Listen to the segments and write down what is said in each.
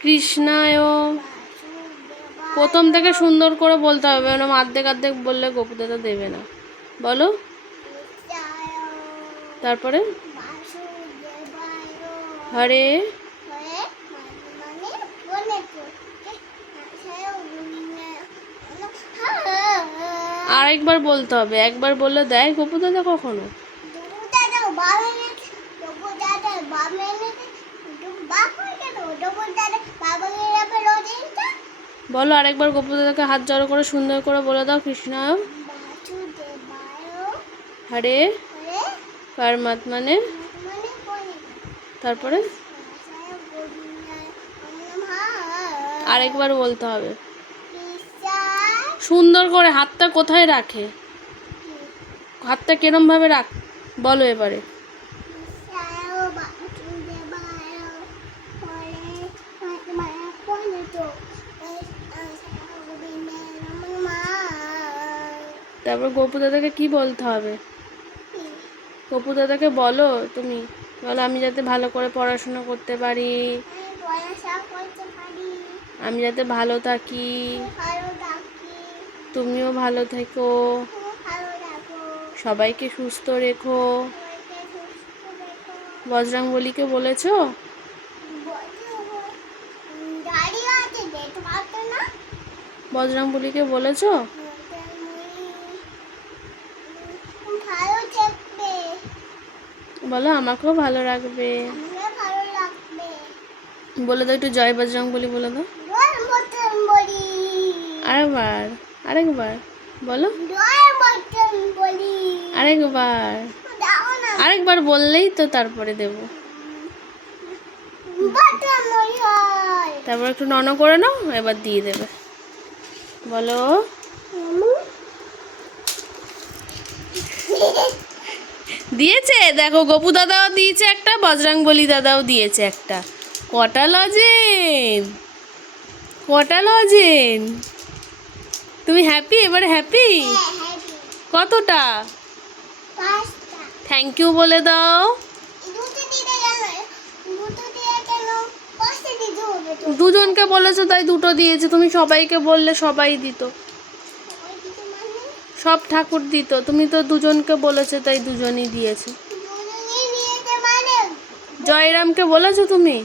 কৃষ্ণায় প্রথম থেকে সুন্দর করে বলতে হবে ওরকম আর্ধেক আর্ধেক বললে গোপু দাদা দেবে না। বলো। তারপরে? হরে। আরেকবার বলতে হবে, একবার বললে দেয় গোপু দাদা কখনো বলো আরেকবার গোপু দাদাকে হাত জড়ো করে, সুন্দর করে বলে দাও কৃষ্ণায় হরে পরমাত্মানে তারপরে? আরেকবার বলতে হবে। সুন্দর করে হাতটা কোথায় রাখে? হাতটা কিরম ভাবে রাখ বলো এবারে। তারপর গোপু দাদাকে কি বলতে হবে? গোপু দাদাকে বলো তুমি। বলো, আমি যাতে ভালো করে পড়াশোনা করতে পারি। আমি যাতে ভালো থাকি। তুমিও ভালো থেকো। সবাইকে সুস্থ রেখো। বজরং বলিকে বলেছ? বজরং বলিকে বলেছ ভালো থাকবে বলো, আমাকেও ভালো রাখবে বলে দাও একটু জয় বজরং বলি বলে দাও। আরেকবার আরেকবার, বলো। আরেকবার আরেকবার বললেই তো তারপরে দেব। তারপর একটু নন করে নাও, এবার দিয়ে দেবে। বলো। দিয়েছে? দেখো, গপু দাদাও দিয়েছে একটা বজরং বলি দাদাও দিয়েছে একটা। কটা লজেন? কটা লজেন? তুমি হ্যাপি এবারে হ্যাপি কতটা? থ্যাংক ইউ বলে দাও। দুজনকে বলেছ, তাই দুটো দিয়েছে। তুমি সবাইকে বললে সবাই দিত। সব ঠাকুর দিত। তুমি তো দুজনকে বলেছ তাই দুজনই দিয়েছে। জয়রামকে বলেছ তুমি?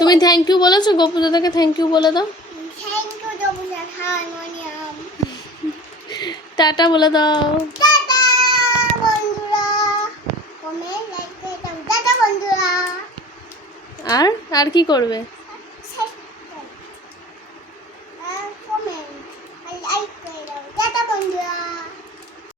তুমি থ্যাংক ইউ বলেছ? গোপু দাদাকে থ্যাংক ইউ বলে দাও। টাটা বলে দাও টাটা বন্ধুরা কমেন্ট লাইক করে দাও টাটা বন্ধুরা আর আর কি করবে?